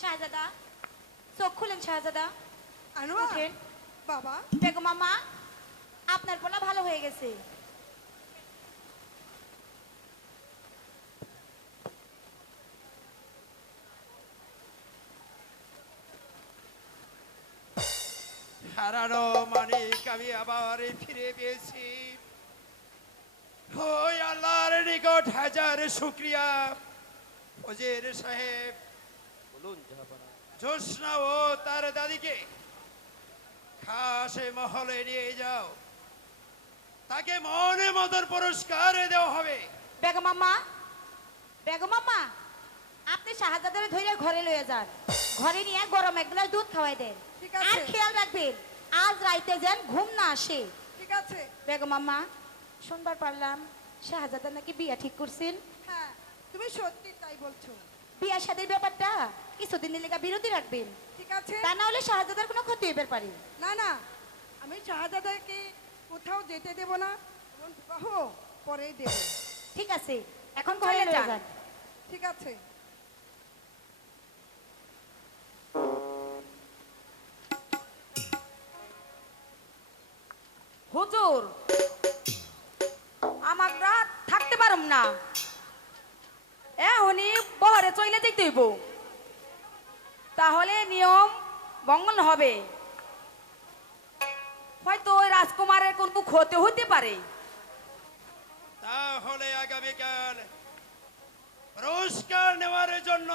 শাহজাদা, চোখ খুলেন শাহজাদা। আনোয়ার বাবা। বেগম মামা, আপনার পোলা ভালো হয়ে গেছে। হারানো মানিক আমি আবার ফিরে পেয়েছি। ওই আল্লাহর নিকট হাজার শুকরিয়া। ওজির সাহেব, বলুন জাহাপনা। জোসনা ও তার দাদিকে খাসে মহলে নিয়ে যাও, তাকে মনে মতন পুরস্কার দেওয়া হবে। বেগম মামা, বেগম মামা, আপনি শাহজাদারে ধরে ঘরে লয়ে যান। ঘরে নিয়ে গরম এক গ্লাস দুধ খাওয়াই দেন। ঠিক আর আছে। খেয়াল রাখবেন আজ রাইতে যেন ঘুম না আসে। ঠিক আছে। বেগম মামা, শুনবার পারলাম শাহজাদা নাকি বিয়া ঠিক করছেন। হ্যাঁ, তুমি সত্যি তাই বলছো। বিয়া শাদীর ব্যাপারটা কিছুদিনের লেগে বিরতি রাখবেন। ঠিক আছে। তা না হলে শাহজাদার কোনো ক্ষতি হইতে পারে। না না, আমি শাহজাদাকে কোথাও যেতে দেব না। এখন বিবাহ পরেই দেব। ঠিক আছে, এখন ঘরে লয়ে যান। ঠিক আছে। হুজুর, আমরা থাকতে পারুম না, এখনই বহরে চলে যেতে হইব, তাহলে নিয়ম ভঙ্গন হবে। হয়তো ওই রাজকুমারের কোনো ক্ষতি হইতে পারে। তাহলে আগামীকাল পুরস্কার নেওয়ার জন্য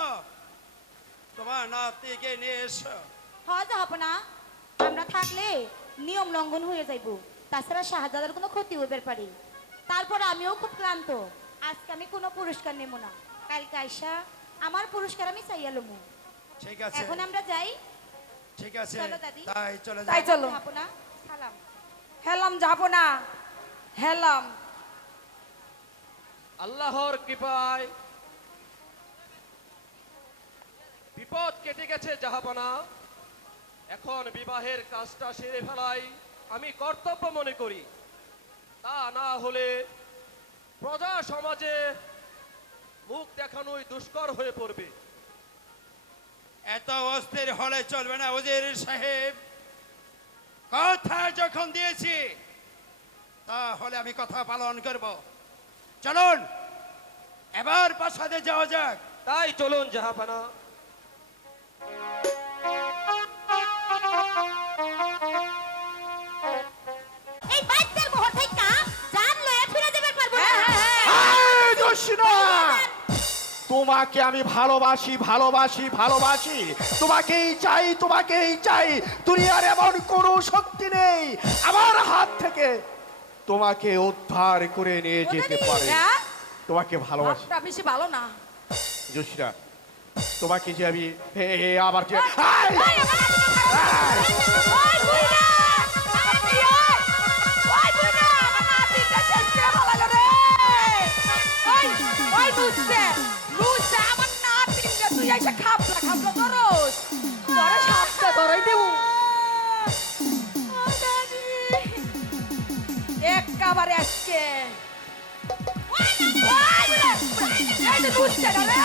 তোমার নাতিকে নিয়ে এসো। হয় যাবো না, আমরা থাকলে নিয়ম লঙ্ঘন হয়ে যাইব। তাছাড়া শাহজাদার কোনো ক্ষতি হইতে পারে। তারপর আমিও খুব ক্লান্ত। আজকে আমি কোনো পুরস্কার নেব না। কালকে আইসা আমার পুরস্কার আমি চাইয়া লমু। ঠিক আছে, এখন আমরা যাই। ঠিক আছে, চলো দাদি। তাই চলে তাই যাও। চলো। যাবো না, সালাম। হেলাম যাবো না, হেলাম। আল্লাহর কৃপায় বিপদ কেটে গেছে জাহাপনা। এখন বিবাহের কাজটা সেরে ফেলাই আমি কর্তব্য মনে করি। তা না হলে প্রজা সমাজে মুখ দেখানোই দুষ্কর হয়ে পড়বে। এত অস্থির হলে চলবে না ওজির সাহেব। কথা যখন দিয়েছি তাহলে আমি কথা পালন করব। চলুন এবার প্রাসাদে যাওয়া যাক। তাই চলুন জাহাপনা। এই বাচ্চার মোহ থেকে জান লয়ে ফিরে যাবে পারবো না। এই জোসনা, তোমাকে আমি ভালোবাসি ভালোবাসি ভালোবাসি, তোমাকেই চাই তোমাকেই চাই। দুনিয়ার এমন কোনো শক্তি নেই আমার হাত থেকে তোমাকে উদ্ধার করে নিয়ে যেতে পারে। হ্যাঁ? তোমাকে ভালোবাসি ভাবটা বেশি ভালো না। জোসনা, তোমাকে যে আমি আবার যে ওই বুইড়া! ওই বুইড়া! আমার নাতিটা শেষ করে ফেলালো রে! ওই লুচ্চে! লুচ্চে, আমার নাতিটা তুই এসে খাপলা খাপলা ধরোস! তোরে সাপটা ধরাই দেবো। একেবারে আজকে। ওই বুইড়া! এই যে লুচ্চে না রে!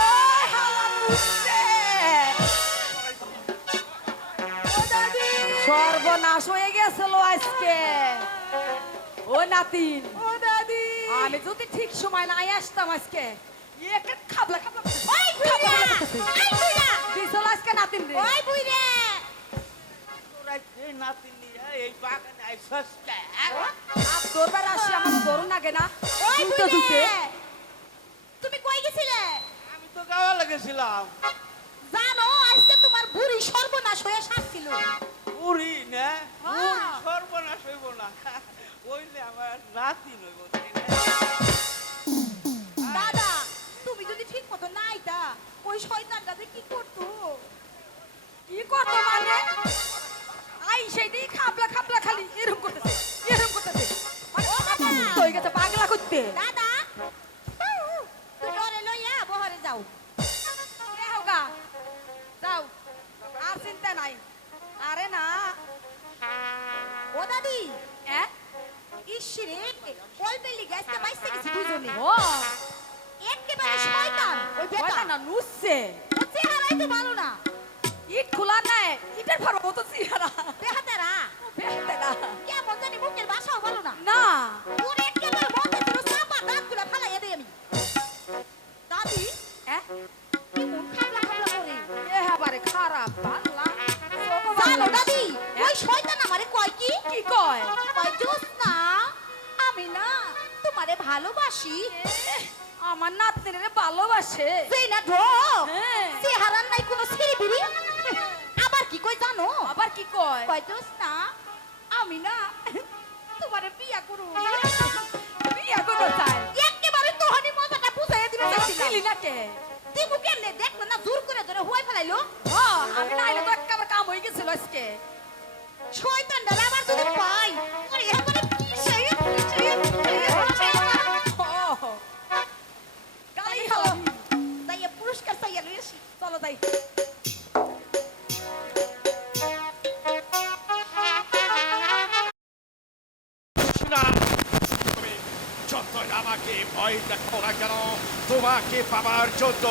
ওই হালা লুচ্চে! সর্বনাশ হয়ে গেছিল আজকে। ও নাতিন, ও দাদি। আমি যদি ঠিক সময় না আসতাম আজকে একে খাবলা খাবলা ওই বুইড়া! ওই বুইড়া! দিছিল আজকে নাতিন রে। ওই বুইড়া! তোরা যে নাতি নিয়ে এই বাগানে আইসস কে? আপ দরবার আসি আমার ধরুন আগে না। ওই দুটো দুটো। বুইড়া! তুমি কই গেছিলে? আমি তো গাওয়া লেগেছিলাম। জানো আজকে তোমার বুড়ি সর্বনাশ হয়ে সাজছিল। বুড়ি না, হ্যাঁ। বুড়ি সর্বনাশ হইব না, ওইলে আমার নাতি নইব। দাদা, তুমি যদি ঠিক মতো না আইতা ওই শয়তানটা যে কি করতো। চিন্তা নাই। আরে না ও দাদি হ্যাঁ ইসরে ওই বেলি গ্যাসটা বাইসে গেছে দুজনে ও একেবারে শয়তান ওই কয়টা বেটা না নুচ্ছে ও চেহারাই তো ভালো না ইট খোলা নাই ইটের ফার মতো চেহারা বেহাতেরা বেহতে না কেমন জানি মুখের ভাষাও ভালো না না ওর একেবারে মনে ছিল চাপা দাঁতগুলো ফালাইয়া দেয় আমি দাদি হ্যাঁ কি মন খাবলা খাবলা করে এবারে খারাপ পাল্লা জানো দাদি হ্যাঁ? ওই শয়তান আমারে কয় কি কি কয় কয় জোসনা আমি না তোমারে ভালোবাসি আমার নাতনিরে ভালোবাসে সেই না ঢোক হ্যাঁ। চেহারার নাই কোনো ছিড়িবিড়ি আবার কি কই জানো আবার কি কয় কয় জোসনা আমি না তোমারে বিয়া করু বিয়া করতে চায় একেবারে তোহানি মজাটা বুঝাইয়া দিবে চাইছিলাম দিলি না কে দিবু কেমনে দেখলো না জোর করে ধরে হুয়াই ফেলাইলো আমি না আইলে তো একেবারে কাম হয়ে গেছিল আজকে শয়তান ডালা আবার যদি পাই আরে এবারে কি সেই গালি খাওয়াবি তাইয়া পুরস্কার চাইয়া লই আসি চলো তাই না তুমি যতই আমাকে ভয় দেখো না কেন তোমাকে পাবার জন্য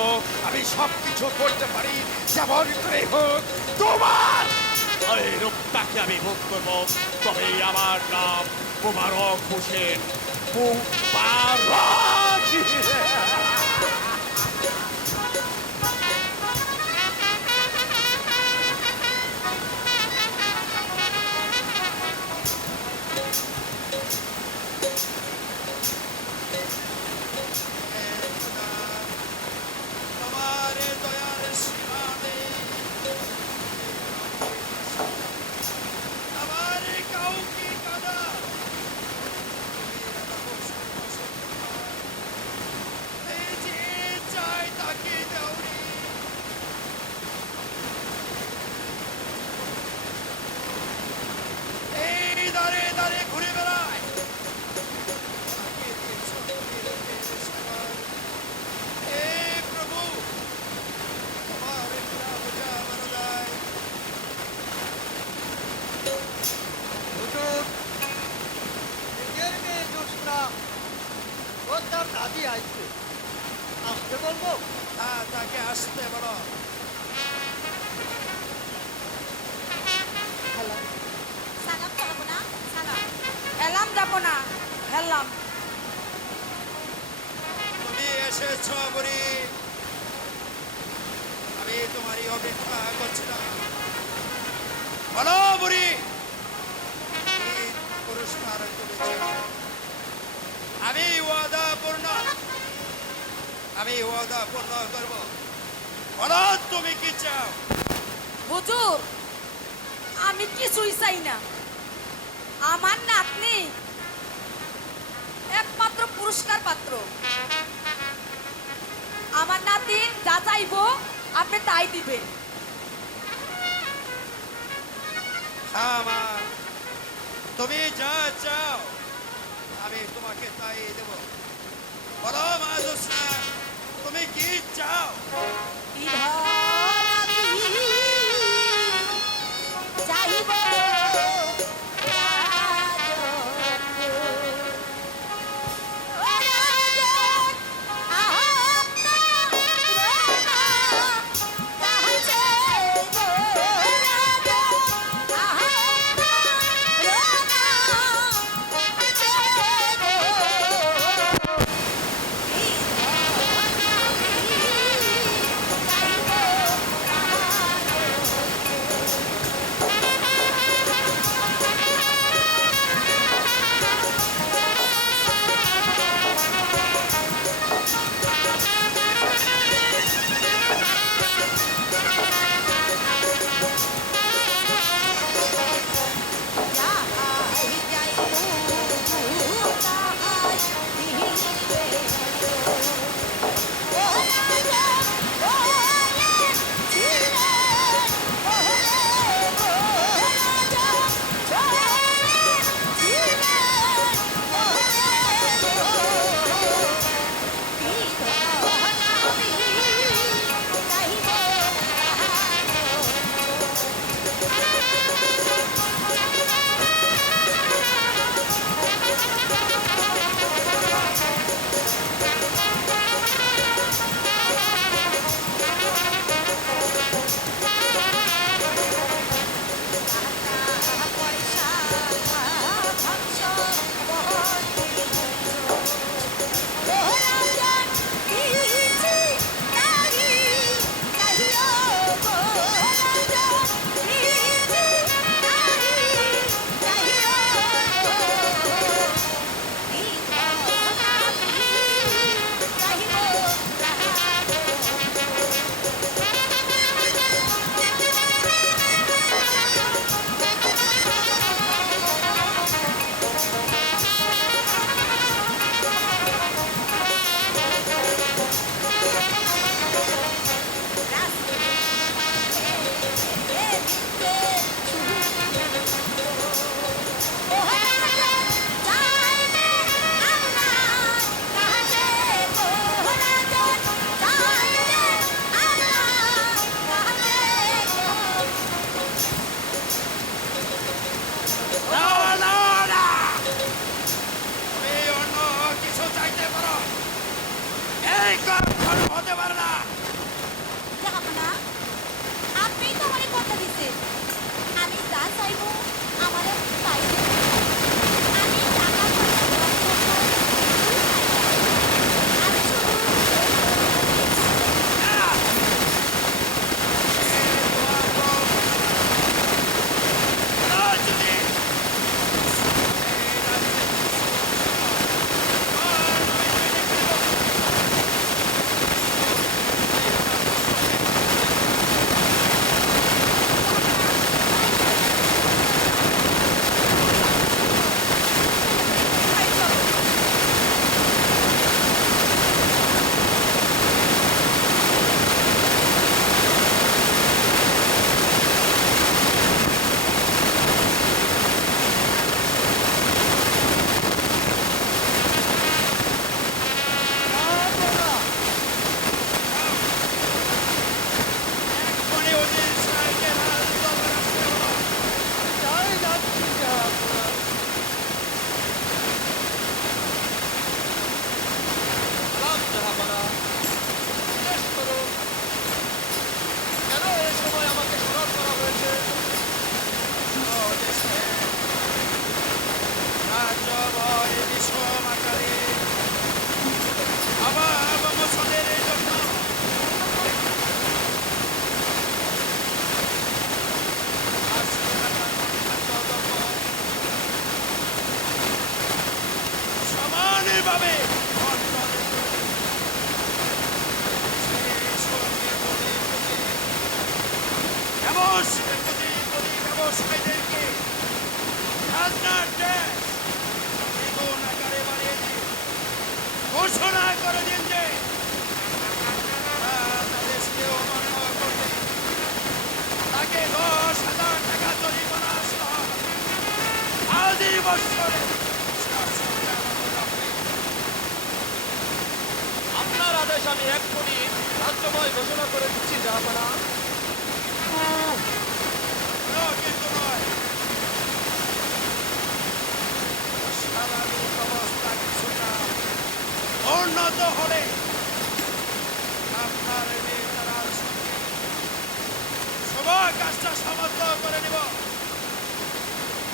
আমি সবকিছু করতে পারি যেমন করে হোক তোমার ওই রূপটাকে আমি মুখ করবো তবে আমার নাম মুবারক হোসেন মুবারক তোমার দয়ার সীমা নেই আমার কাউকে কাদা এই যে চাই তাকে দেওনি এই দাঁড়ে দাঁড়ে ঘুরে বেড়ায় তাকে দিয়েছ তুমি লোকের সেবার। হে প্রভু তোমার একটা বোঝা আমার দায় হুজুর নিজের মেয়ে জোসনা ও তার দাদি আইছে আসতে বলবো হ্যাঁ তাকে আসতে বলো সালাম করবো না সালাম হেলাম যাবো না হেলাম তুমি এসেছ বুড়ি আমি তোমারই অপেক্ষা করছিলাম বলো বুড়ি কি পুরস্কার তুমি চাও? আমি ওয়াদা পূর্ণ করব বলো তুমি কি চাও হুজুর আমি কিছুই চাই না আমার নাতনি একমাত্র পুরস্কার পাত্র আমার নাতিন যা চাইবো আপনি তাই দিবেন হ্যাঁ মা তুমি যা চাও আমি তোমাকে তাই দেব বলো মা জোসনা তুমি কি চাও চাইব চাইব হতে পারে না। জাহাপনা আপনি তো আমারে কথা দিছেন আমি যা চাইবো আমারে তাই দেবেন। আমি টাকা পয়সা দেওয়ার জন্য আমি শুধু না। এই দোয়া কর। আর যদি এই রাজ্যে আর নয় মেনে ফেলবো। এক্ষুনি ওদের সাইকেল হাল দরবার আসতে বলো। তাই যাচ্ছি জাহাপনা। সালাম জাহাপনা, জিজ্ঞেস করুন কেন এই সময় আমাকে স্মরণ করা হয়েছে? স্বদেশে রাজ্য ভয় বিষম আকারে অভাব মোচনের জন্য সমানভাবে বন্টনের জন্য সেই সঙ্গে প্রতি ব্যবসায়ীদেরকে খাজনার ট্যাক্স দ্বিগুণ আকারে বাড়িয়ে দিয়ে ঘোষণা করে দিন যে তাদেরকে অমান্য করলে তাকে 10,000 টাকা জরিমানা সহ আদি বৎসরে শাসনামল হবে। আপনার আদেশ আমি এক্ষুনি রাজ্যময় ঘোষণা করে দিচ্ছি জাহাপনা। No, কিন্তু নয়। স্বাভাবিক অবস্থা কিছুটা উন্নত হলে আপনার নেতার সঙ্গে শুভ কাজটা সমাপ্ত করে নিব।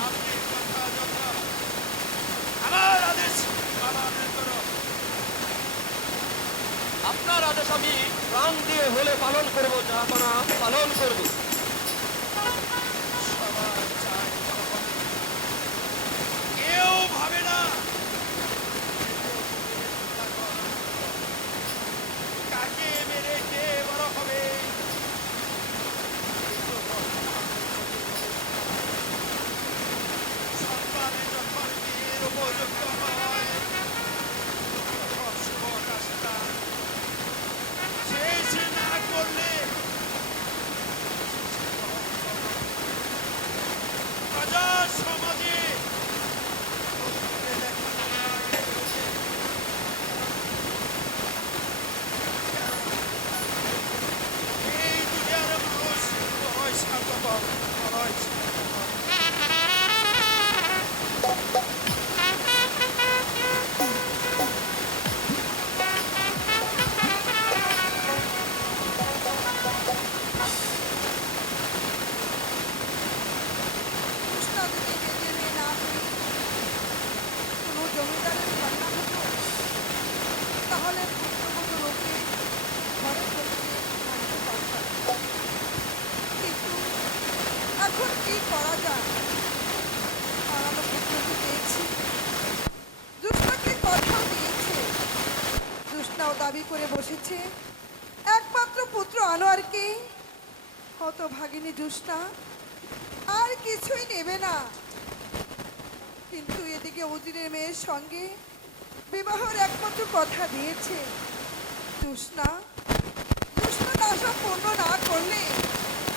আপনি কথা যত আমার আদেশ পালন করো। আপনার আদেশ আমি প্রাণ দিয়ে হলে পালন করব জাহাপনা, পালন করব। সবার চাই বড় হবে। কেউ ভাবে না কাকে মেরে কে বড় হবে। সন্তানে যখন বিয়ের উপযুক্ত হয় তখন শুভ কাজটা শেষ না করলে প্রজা সমাজে এই দুনিয়ার মানুষ বড়ই স্বার্থপর, বড়ই স্বার্থপর। কৃষ্ণা যদি বেঁধে মেয়ে না হয়ে কোনো জমিদারের কন্যা হতো তাহলে পুত্রবধূ লোকে ঘরে থেকে আনতে পারতাম। কিন্তু এখন কি করা যায়? হারানো পুত্রকে পেয়েছি, জুস্নাকে কথাও দিয়েছে। জুস্নাও দাবি করে বসেছে একমাত্র পুত্র আনোয়ারকে। হতভাগিনী জুস্না আর কিছুই নেবে না। কিন্তু এদিকে উজিরের মেয়ের সঙ্গে বিবাহের একমাত্র কথা দিয়েছে। জুস্না আশা পূর্ণ না করলে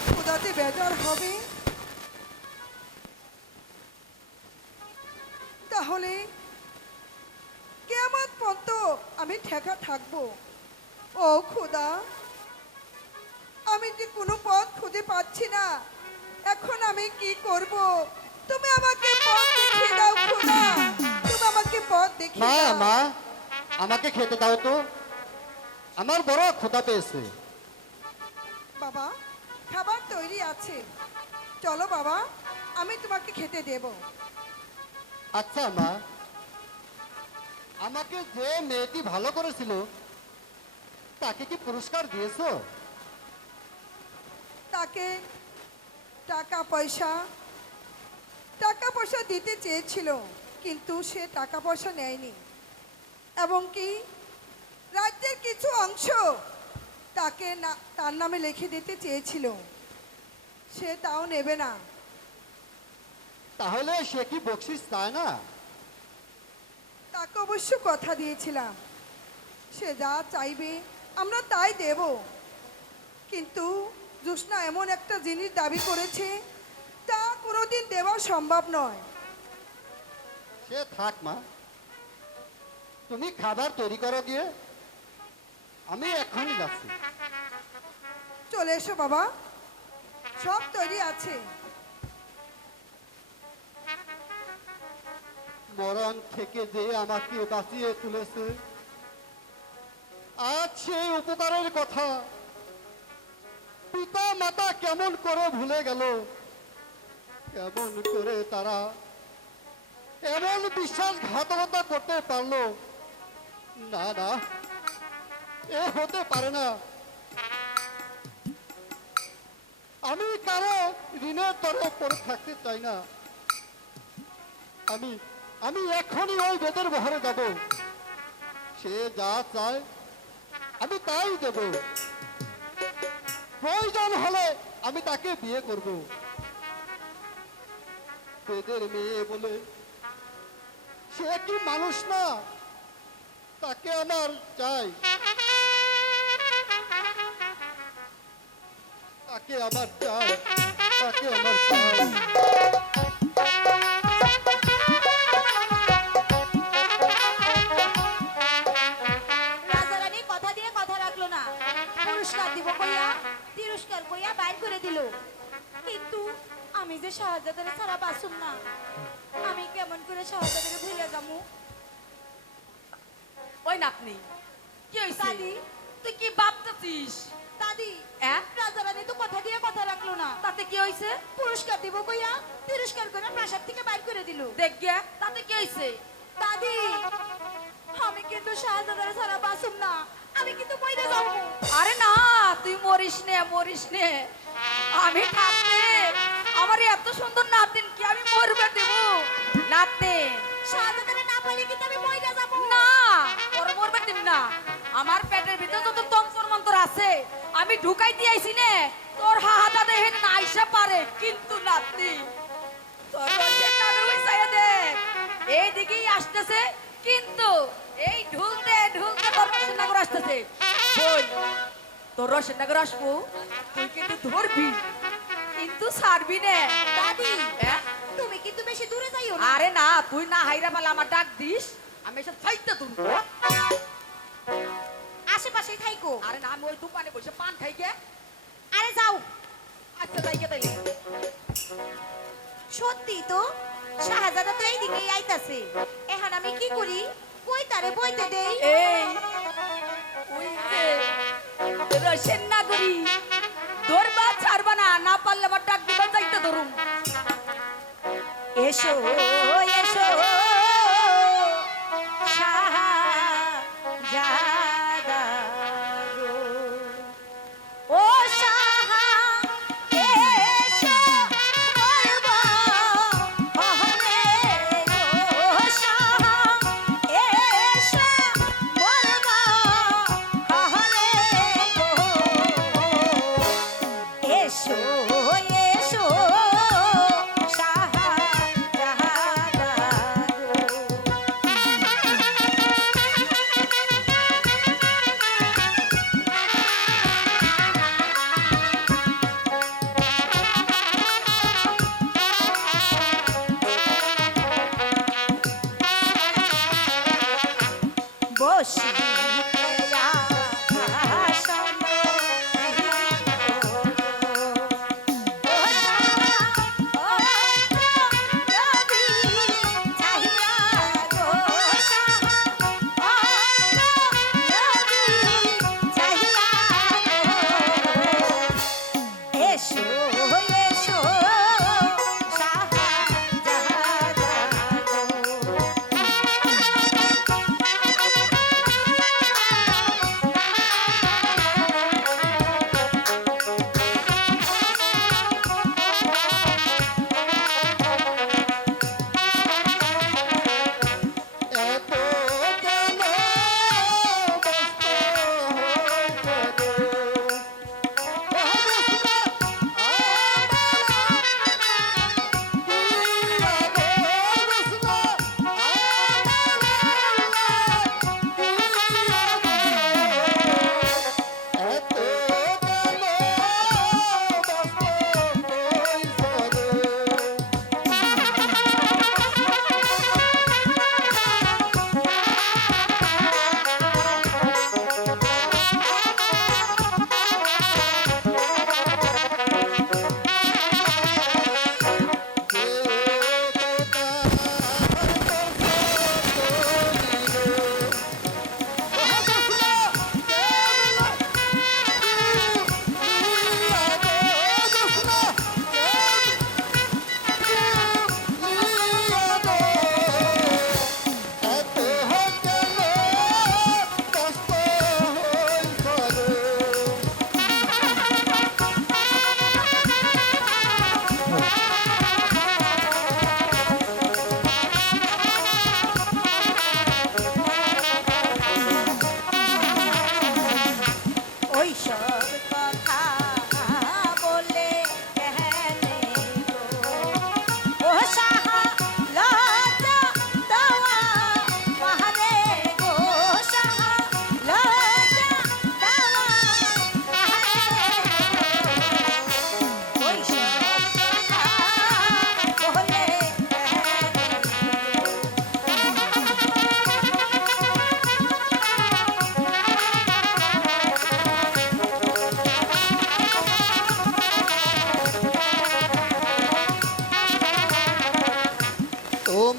খোদাতে বেজার হবে। তাহলে কেমন পর্যন্ত আমি ঠেকা থাকবো? ও খোদা, আমি যে কোনো পথ খুঁজে পাচ্ছি না। এখন আমি কি করব? তুমি আমাকে পথ দেখিয়ে দাও খোদা, তুমি আমাকে পথ দেখিয়ে মা দাও। মা আমাকে খেতে দাও তো। আমার বড় ক্ষুধা পেয়েছে। বাবা খাবার তৈরি আছে, চলো বাবা, আমি তোমাকে খেতে দেব। আচ্ছা মা, আমাকে যে মেয়েটি ভালো করেছিল তাকে কি পুরস্কার দিয়েছো? তাকে টাকা পয়সা দিতে চেয়েছিল, কিন্তু সে টাকা পয়সা নেয়নি, এবং কি রাজ্যের কিছু অংশ তাকে তার নামে লিখে দিতে চেয়েছিল, সে তাও নেবে না। তাহলে সে কি বকশিস চায় না? তাকে অবশ্য কথা দিয়েছিলাম, সে যা চাইবে আমরা তাই দেব, কিন্তু জোৎস্না এমন একটা জিনিস দাবি করেছে তা কোনোদিন দেওয়া সম্ভব নয়। সে থাক মা, তুমি খাবার তৈরি করো গিয়ে, আমি এখনই যাচ্ছি। চলে এসো বাবা, সব তৈরি আছে। মরণ থেকে যে আমাকে বাঁচিয়ে তুলেছে, আজ সেই উপকারের কথা পিতা মাতা কেমন করে ভুলে গেল, কেমন করে তারা এমন বিশ্বাসঘাতকতা করতে পারলো? না না, এ হতে পারে না। আমি কারো ঋণের তরে পড়ে থাকতে চাই না। আমি এখনই ওই বেদের বহরে যাব, সে যা চায় আমি তাই দেব, প্রয়োজন হলে আমি তাকে বিয়ে করব। বেদের মেয়ে বলে সে কি মানুষ না? তাকে আমার চাই, তাকে আমার চাই, তাকে আমার চাই। রাজা রানী কথা দিয়ে কথা রাখলো না, পুরস্কার দিব কইয়া তিরস্কার কইয়া বাইর করে দিল। কিন্তু আমি যে শাহজাদারে ছাড়া বাসুম না, আমি কেমন করে শাহজাদারে ভুলে যাবো? ওই নাতনি, কি হইছে? দাদি, তুই কি ভাবতেছিস? দাদি, হ্যাঁ? রাজা রানী তো কথা দিয়ে কথা রাখলো না, তাতে কি হইছে? পুরস্কার দিব কইয়া তিরস্কার করে প্রাসাদ থেকে বাইর করে দিল। দেখ গিয়া, তাতে কি হইছে? দাদি, আমি কিন্তু শাহজাদারে ছাড়া বাসুম না, আমি কিন্তু মরে যাবো। আরে না, তুই মরিস নে। আমি থাকতে আমার এত সুন্দর নাতিন কি আমি মরবে দেব? নাতিন শাহজাদারে না পাইলে কিন্তু আমি মরে যাবো। না, ওর মরবে দিব না। আমার পেটের ভিতরে যত তন্ত্র মন্ত্র আছে আমি ঢুকাই দিয়েছি নে, তোর হাহাদা দেহে না আইসা পারে, কিন্তু নাতি তোর রসের নাগর হইছাইয়া দেখ, এইদিকেই আসতেছে, কিন্তু এই ঢুলতে তোর রসের নাগর আসতেছে। বল, তোর রসের নাগর আসবো, তুই কিন্তু ধরবি, কিন্তু ছাড়বি না। দাদি, হ্যাঁ? তুমি কিন্তু বেশি দূরে যাইও না। আরে না, তুই না হাইরা পালে আমার ডাক দিস, আমি এসব ফাইতে তুলবো। আশেপাশেই থাইকো। আরে না, আমি ওই দোকানে বসে পান খাই গে। আরে যাও। আচ্ছা যাই গে তাইলে। সত্যি তো, শাহজাদা তো এইদিকেই আইতাছে। এখন আমি কি করি? কই তারে বইতে দেই? এই ওই যে রসেন নাগরি ধরবা ছাড়বা না, না পারলে আমার ডাক দিবা যাইতে ধরুম। এসো এসো শাহজাদা গো, ও শাহা এসো মরবা হলে গো, শাহা এসো মরবা হলে গো, এসো এসো শাহজাদা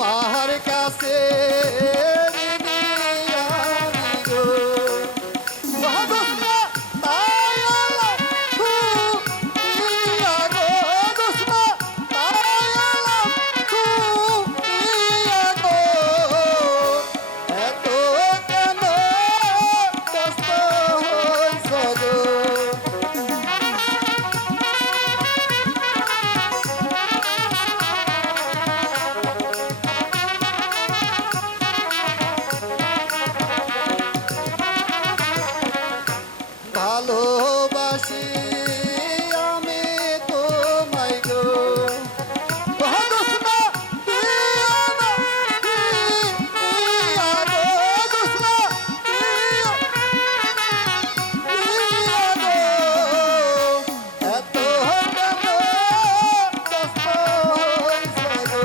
তোমার কাছে ঋণী আমি গো। দোসনা তাই আলাম খুঁটিয়া গো, দোসনা তাই আলাম খুঁটিয়া গো। এত কেন কষ্ট হইছ গো। ভালোবাসি আমি তোমায় গো। দোসনা দিয়া না দিয়া গো, দোসনা দিয়া গো। এত কেন কষ্ট হইছ গো।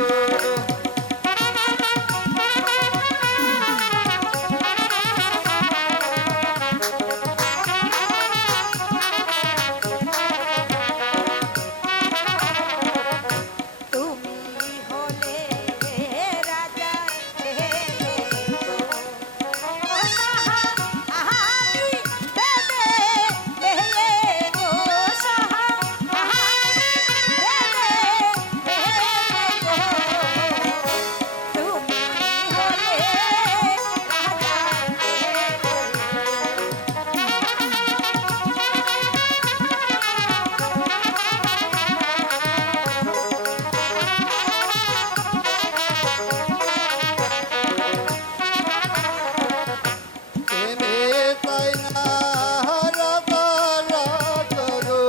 তুমি হলে রাজার ছেলে গো। ও সাহা, আহারি বেদে মেলে গো, সাহা, আহারি বেদে মেলে গো। তুমি হলে রাজার ছেলে গো। প্রেমে তাই না রাধা রাধা গো।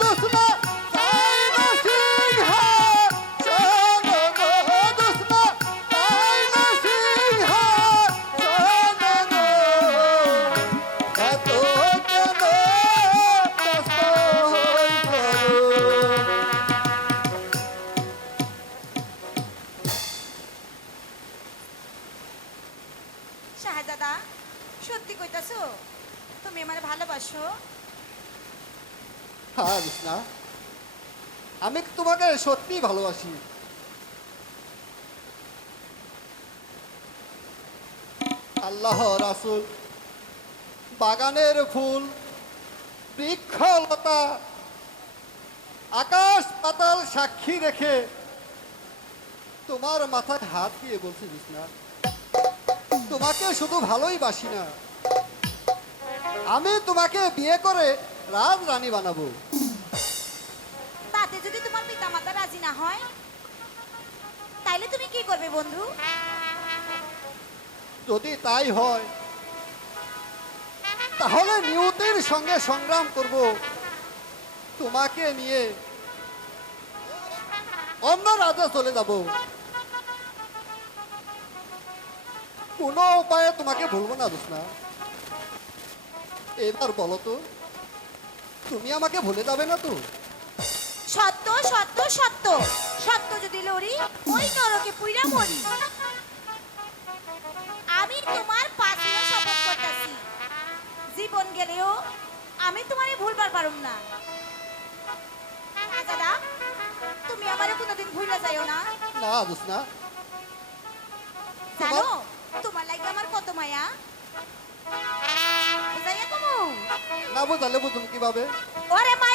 দোসনা তাই না সিংহাসন গো, দোসনা তাই না সিংহাসন গো। এত কেন কষ্ট হইছ গো। শাহজাদা, সত্যি কইতাছো তুমি আমার ভালোবাসো? হ্যাঁ বিষ্ণা, আমি তোমাকে সত্যি ভালোবাসি। আল্লাহ রাসূল, বাগানের ফুল, বৃক্ষলতা, আকাশ পাতাল সাক্ষী রেখে তোমার মাথায় হাত দিয়ে বলছি বিষ্ণা, তোমাকে শুধু ভালোই বাসি না, আমি তোমাকে বিয়ে করে রাজরানী বানাবো। তাতে যদি তোমার পিতামাতা রাজি না হয় তাইলে তুমি কি করবে বন্ধু? যদি তাই হয় তাহলে নিয়তির সঙ্গে সংগ্রাম করব, তোমাকে নিয়ে অন্য রাজ্যে চলে যাব। কোনো উপায়ে তোমাকে ভুলবো না দোসনা। এবার বলো তো, তুমি আমাকে ভুলে যাবে না তো? সত্য সত্য সত্য সত্য যদি লড়ি ওই নরকে পুইরা মরি। আমি তোমার পাশে শপথ করতেছি, জীবন গেলেও আমি তোমারে ভুলবার পারুম না। দাদা, তুমি আমারে কোনোদিন ভুলে যাইও না। না দোসনা, জানো তোমার লাগে আমার কত মায়া। বুঝাইয়া কমু না বোঝালে বুঝুম কিভাবে? ওরে মায়া